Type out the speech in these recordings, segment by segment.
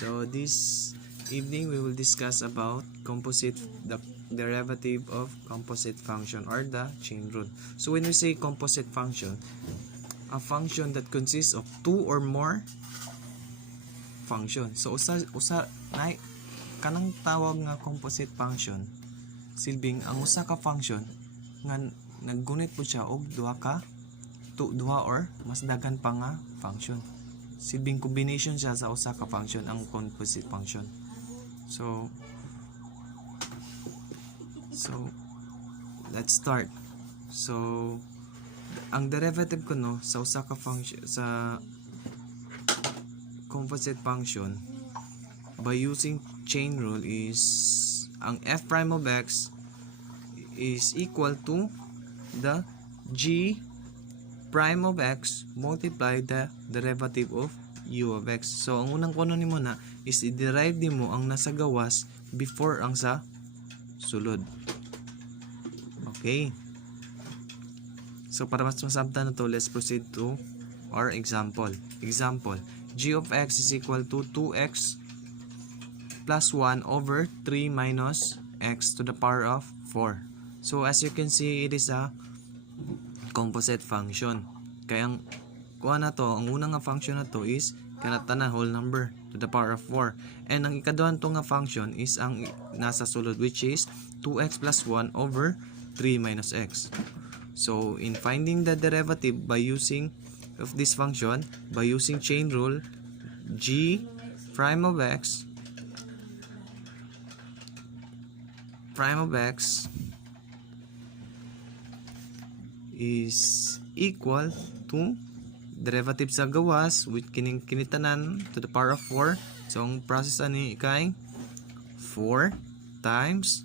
So this evening we will discuss about the derivative of composite function or the chain rule. So when we say composite function, a function that consists of two or more function. So usa na kanang tawag nga composite function silbing ang usa ka function nga naggunit po siya og duha or mas daghan pa nga function. Silbing combination siya sa usa ka function ang composite function. So let's start. So ang derivative ko sa usa ka function sa composite function by using chain rule is ang f prime of x is equal to the g prime of x multiply the derivative of u of x. So ang unang kuno nimo na is i-derive nimo ang nasa gawas before ang sa sulod. Okay. So para mas masabtan na to, let's proceed to our example. G of x is equal to 2x plus 1 over 3 minus x to the power of 4. So as you can see, it is a composite function. Kaya ang unang nga function na to is kanatanan whole number to the power of 4. And ang ikaduhang to nga function is ang nasa sulod, which is 2x plus 1 over 3 minus x. So in finding the derivative by using of this function, by using chain rule, g prime of x is equal to derivative sa gawas with kinitanan to the power of 4. So ang process ani kay 4 times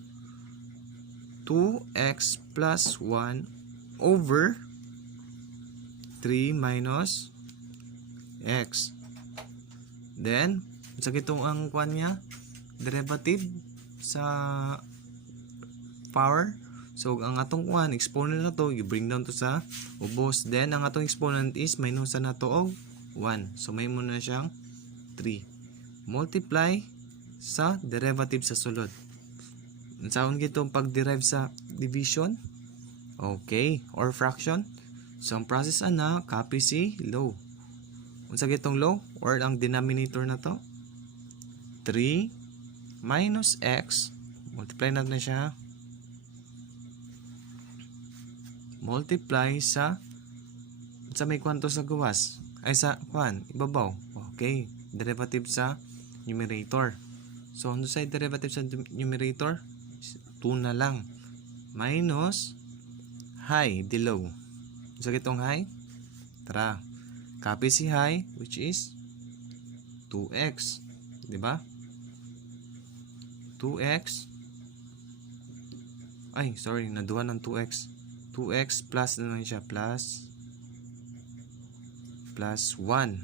2x plus 1 over 3 minus x. Then sa kitong ang kwan niya derivative sa power. So ang atong kwan exponent na to i-bring down to sa ubos. Then ang atong exponent is minusan na to og 1. So may muna siyang 3. Multiply sa derivative sa sulod. Unsaon gitong pag-derive sa division? Okay, or fraction. So ang process ana copy si low. Unsa gitong low or ang denominator na to? 3 minus x. Multiply natin siya. Multiply sa may kwanto sa gawas ay sa ibabaw. Okay, derivative sa numerator. So ano sa derivative sa numerator? 2 na lang minus high di low. So gitong high, tara copy si high, which is 2x, di ba? 2x naduhan ng 2x plus na lang siya, plus 1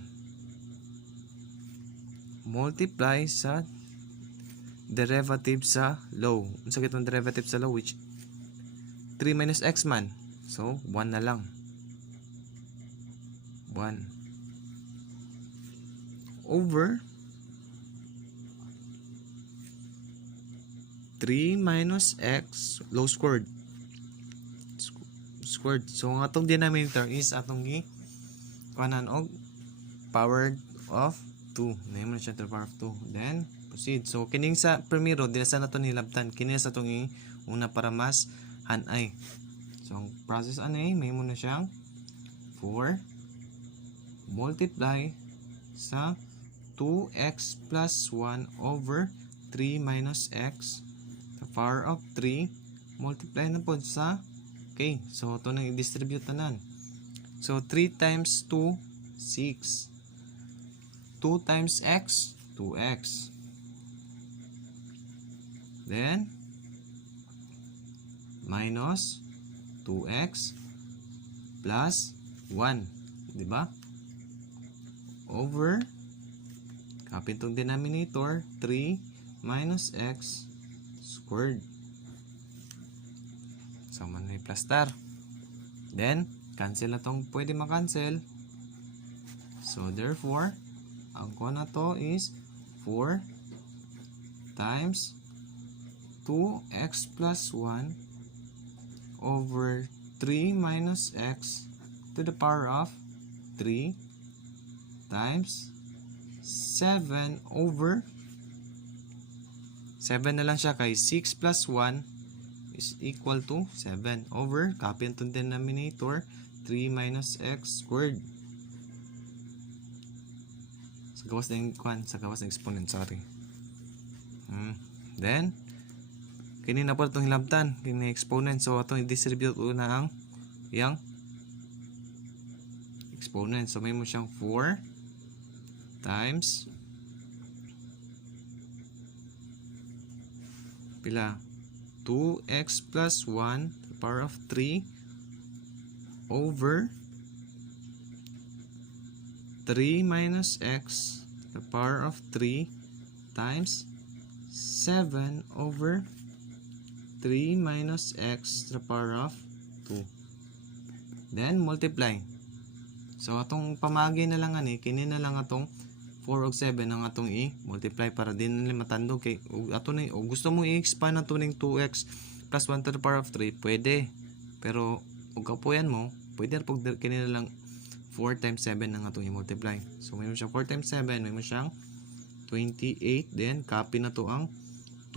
multiply sa derivative sa low. Unsa gitong derivative sa low, which 3 minus x man, so 1 na lang, 1 over 3 minus x low squared. So ang atong denominator is atong kuanan og power of 2. Name na siya to the power of 2. Then proceed. So kining sa primero dinasa nato nilabtan, kini sa atong una para mas hanay. So ang process ani may mo na siyang 4 multiply sa 2x plus 1 over 3 minus x the power of 3 multiply na po sa okay, so ito nang i-distribute tanan. So 3 times 2 6, 2 times x 2x, then minus 2x plus 1, di ba? Over copy itong denominator 3 minus x squared. So man may plus star. Then cancel na tong pwede makancel. So therefore ang kuha na to is 4 times 2x plus 1 over 3 minus x to the power of 3 times 7 over 7 na lang siya kay 6 plus 1 is equal to 7 over, copy ang denominator, 3 minus x squared. Sa gawas ng exponent, sorry. Then, kinina po itong hilabtan, kini exponent. So, itong i-distribute una ang yang exponent. So, may mo siyang 4 times pila 2x plus 1 to the power of 3 over 3 minus x to the power of 3 times 7 over 3 minus x to the power of 2. Then multiply. So atong pamagi na lang ani, kini na lang atong 4 ug 7 ang atong i-multiply para din nila matandog kay ato ni gusto mo i-expand ato ning 2x plus 1 to the power of 3, pwede. Pero ug kapuyan mo, pwede ra pug kini na lang 4 times 7 ang atong i-multiply. So may mo siya 4 times 7, may mo siyang 28, then copy na to ang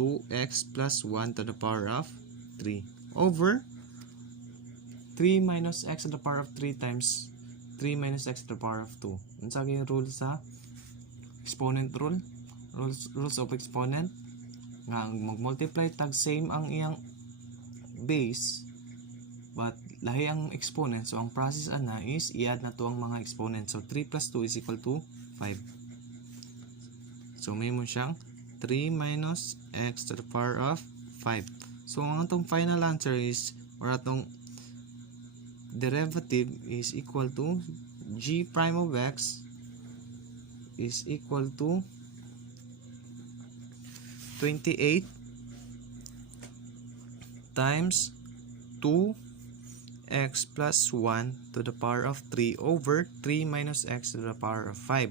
2x plus 1 to the power of 3 over 3 minus x to the power of 3 times 3 minus x to the power of 2. Unsa gyud rule sa exponent rule? Rules of exponent nga mag-multiply tag same ang iyang base but lahi ang exponent. So ang process ana is i-add na to ang mga exponent. So 3 plus 2 is equal to 5. So may mo siyang 3 minus x to the power of 5. So ang atong final answer is, or atong derivative is equal to g prime of x is equal to 28 times 2x plus 1 to the power of 3 over 3 minus x to the power of 5.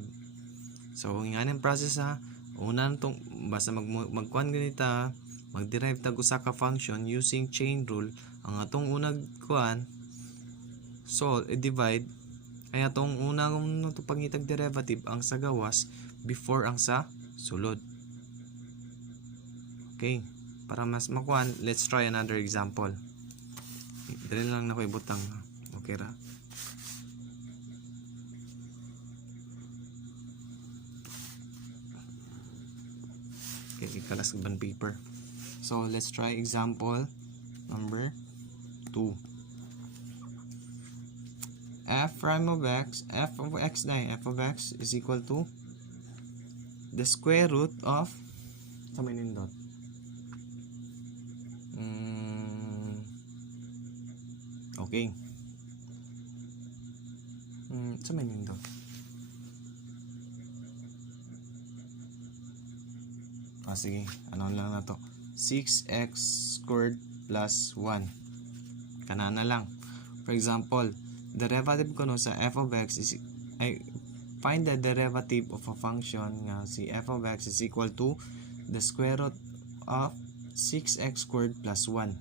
So ang nga process ha, una nitong basta magkuhan ganita, mag-derive tag usa ka function using chain rule. Ang atong unang kuhan divide ay atong unang pangitag derivative ang sa gawas before ang sa sulod. Okay, para mas makuhan, let's try another example. Dali lang na ko ibutang. Okay ra. Ikalas ban paper. So let's try example number 2. F of x is equal to the square root of sa may nindot. Okay. Sa may nindot. Sige, ano lang na to, 6x squared plus 1 kanana lang. For example, derivative ko no sa f of x is, I find the derivative of a function nga si f of x is equal to the square root of 6x squared plus 1.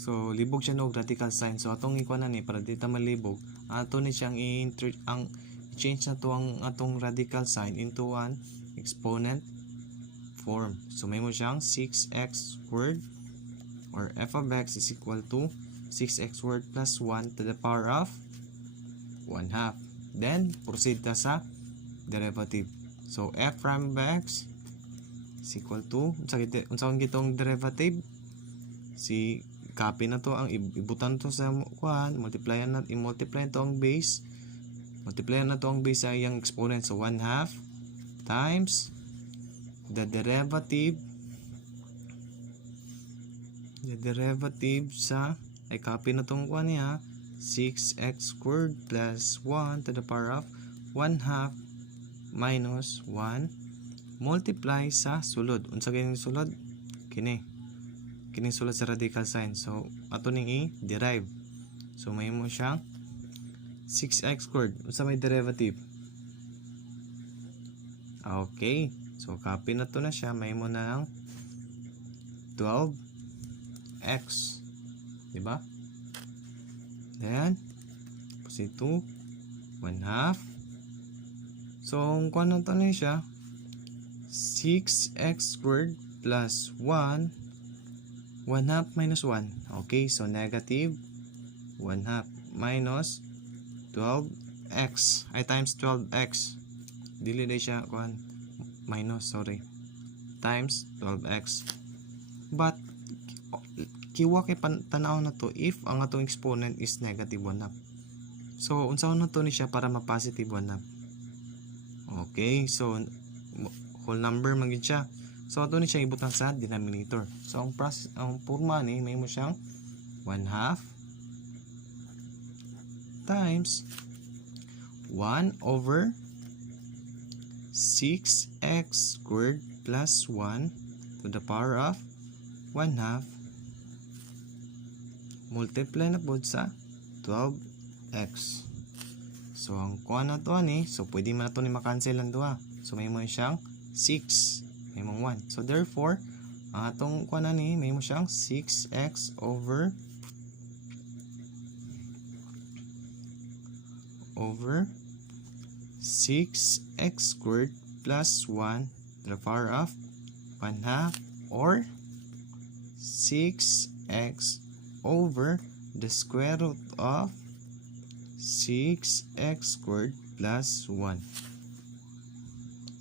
So libog siya no radical sign. So atong ikuan ni para dito malibog, ato ni siyang i-change na to ang atong radical sign into an exponent form. So may mo siyang 6x squared or f of x is equal to 6x squared plus 1 to the power of 1/2. Then proceed ta sa derivative. So f prime of x is equal to unsa gitong derivative, si copy na to ang ibutan to sa kuan, multiply na to ang base, multiply na to ang base sa iyang exponent. So 1/2 times the derivative sa ay copy na tong kuan niya, 6x squared plus 1 to the power of 1/2 minus 1 multiply sa sulod. Unsa kining sulod? Kining sulod sa radical sign. So ato ning i-derive. So may mo siyang 6x squared. Unsa may derivative? Okay. So, copy na to na siya. May mo na ng 12x. Diba? Then, proceed to 1/2. So, kung ano to na siya, 6x squared plus 1, 1/2 minus 1. Okay, so negative 1/2 minus 12x. Ay, times 12x. Dili na siya, minus, sorry. Times 12x. But, kiwa kay tanaw na to if ang atong exponent is negative 1/2. So, unsaon na to ni siya para ma-positive 1/2. Okay, so, whole number magid siya. So, ato ni siya ibutang sa denominator. So, ang forma ni, may mo siyang 1/2 times 1 over 6x squared plus 1 to the power of 1/2 multiply na po sa 12x. So, ang kuha na to ni, so pwede man na to ni makancel ang duha. So, may mo siyang 6. May mong 1. So, therefore, ang atong kuha na ni, may mo siyang 6x over 6x squared plus 1 to the power of 1/2 or 6x over the square root of 6x squared plus 1.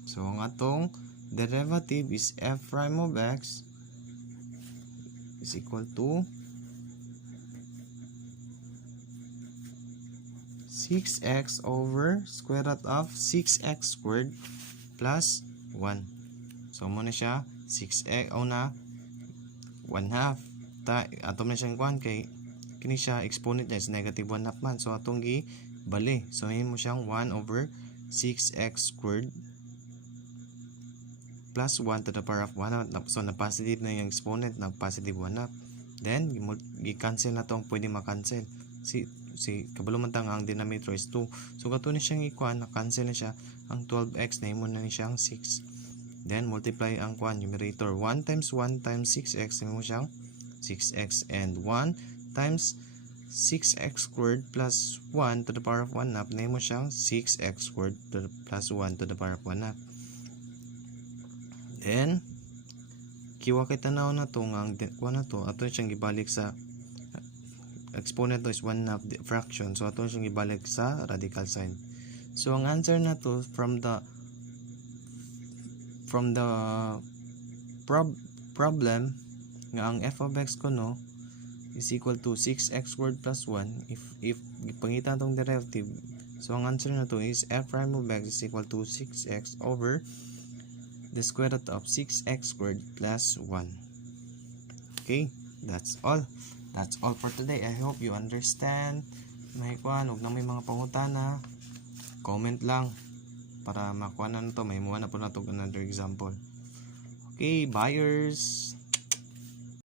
So, ang atong derivative is f prime of x is equal to 6x over square root of 6x squared plus 1. So, muna siya 6x o na 1/2. Atom na siyang kuhan kay kini siya exponent niya is negative 1/2 man. So, atong bali. So, yun mo siyang 1 over 6x squared plus 1 to the power of 1/2. So, na-positive na yung exponent, na-positive 1/2. Then, i-cancel na to ang pwede makancel. Si kabalumantang ang denominator is 2. So, kato na siyang ikuan, na-cancel na siya. Ang 12x na imo na ni siyang 6. Then, multiply ang kuan, numerator. 1 times 1 times 6x, na mo siyang 6x. And 1 times 6x squared plus 1 to the power of 1/2, na mo siyang 6x squared plus 1 to the power of 1/2. Then, kiwa kay tanaw na to, ang kuan na to, ato siyang gibalik sa exponent to is 1/2 fraction. So, ato siyang ibalik sa radical sign. So, ang answer na to from the problem nga ang f of x ko no is equal to 6x squared plus 1 if gipangitan tong derivative. So, ang answer na to is f prime of x is equal to 6x over the square root of 6x squared plus 1. Okay, that's all. That's all for today. I hope you understand. May kuan, huwag na may mga pangutana. Comment lang para makuha na to. May muha na po na to another example. Okay, buyers.